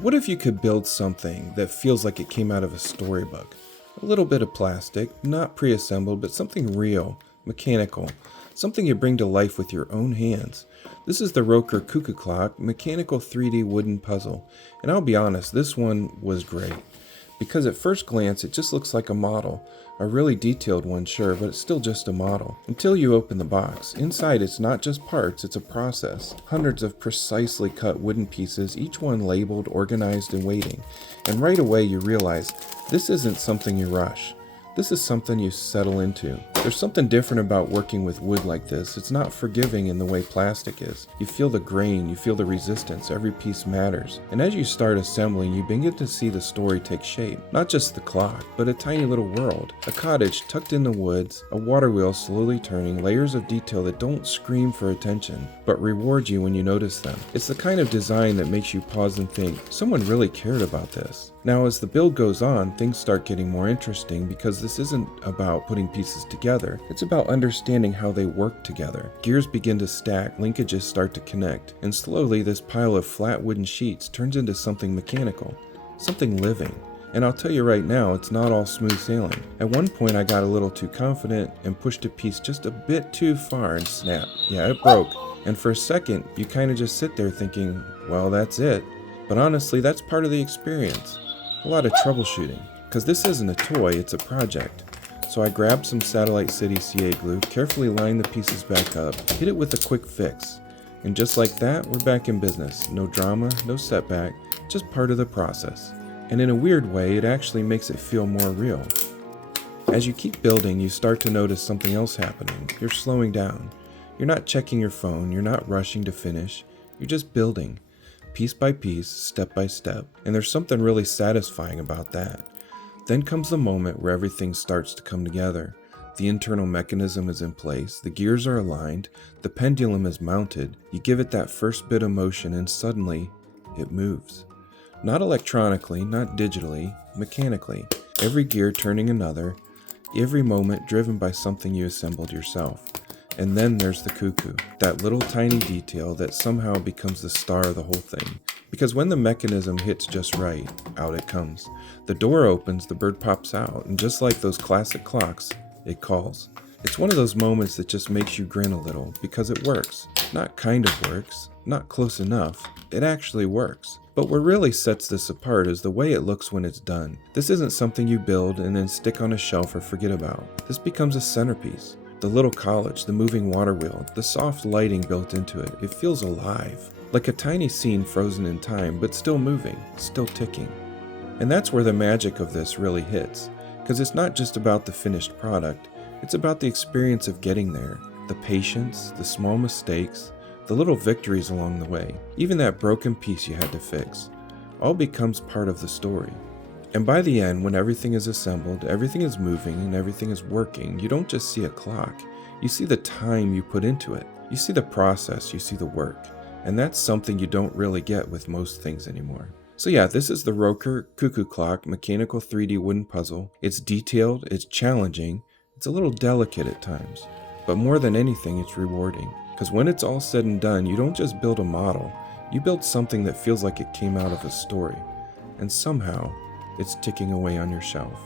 What if you could build something that feels like it came out of a storybook? A little bit of plastic, not pre-assembled, but something real, mechanical, something you bring to life with your own hands. This is the ROKR Cuckoo Clock Mechanical 3D wooden puzzle, and I'll be honest, this one was great. Because at first glance it just looks like a model, a really detailed one sure, but it's still just a model. Until you open the box. Inside it's not just parts, it's a process. Hundreds of precisely cut wooden pieces, each one labeled, organized, and waiting. And right away you realize this isn't something you rush. This is something you settle into. There's something different about working with wood like this. It's not forgiving in the way plastic is. You feel the grain, you feel the resistance, every piece matters. And as you start assembling, you begin to see the story take shape. Not just the clock, but a tiny little world. A cottage tucked in the woods, a water wheel slowly turning, layers of detail that don't scream for attention, but reward you when you notice them. It's the kind of design that makes you pause and think, someone really cared about this. Now as the build goes on, things start getting more interesting because this isn't about putting pieces together, it's about understanding how they work together. Gears begin to stack, linkages start to connect, and slowly this pile of flat wooden sheets turns into something mechanical, something living. And I'll tell you right now, it's not all smooth sailing. At one point I got a little too confident and pushed a piece just a bit too far and snap. Yeah, it broke. And for a second, you kind of just sit there thinking, well, that's it. But honestly, that's part of the experience. A lot of troubleshooting, because this isn't a toy, it's a project. So I grabbed some Satellite City CA glue, carefully lined the pieces back up, hit it with a quick fix. And just like that, we're back in business. No drama, no setback, just part of the process. And in a weird way, it actually makes it feel more real. As you keep building, you start to notice something else happening. You're slowing down. You're not checking your phone, you're not rushing to finish, you're just building. Piece by piece, step by step, and there's something really satisfying about that. Then comes the moment where everything starts to come together. The internal mechanism is in place, the gears are aligned, the pendulum is mounted, you give it that first bit of motion and suddenly, it moves. Not electronically, not digitally, mechanically. Every gear turning another, every moment driven by something you assembled yourself. And then there's the cuckoo, that little tiny detail that somehow becomes the star of the whole thing. Because when the mechanism hits just right, out it comes. The door opens, the bird pops out, and just like those classic clocks, it calls. It's one of those moments that just makes you grin a little, because it works. Not kind of works, not close enough, it actually works. But what really sets this apart is the way it looks when it's done. This isn't something you build and then stick on a shelf or forget about. This becomes a centerpiece. The little college, the moving water wheel, the soft lighting built into it, it feels alive. Like a tiny scene frozen in time, but still moving, still ticking. And that's where the magic of this really hits. Because it's not just about the finished product, it's about the experience of getting there. The patience, the small mistakes, the little victories along the way. Even that broken piece you had to fix. All becomes part of the story. And by the end, when everything is assembled, everything is moving, and everything is working, you don't just see a clock. You see the time you put into it. You see the process, you see the work. And that's something you don't really get with most things anymore. So yeah, this is the ROKR Cuckoo Clock Mechanical 3D wooden puzzle. It's detailed, it's challenging, it's a little delicate at times. But more than anything, it's rewarding. Because when it's all said and done, you don't just build a model. You build something that feels like it came out of a story. And somehow, it's ticking away on your shelf.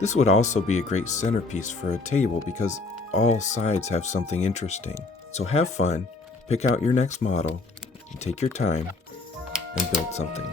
This would also be a great centerpiece for a table because all sides have something interesting. So have fun, pick out your next model, and take your time and build something.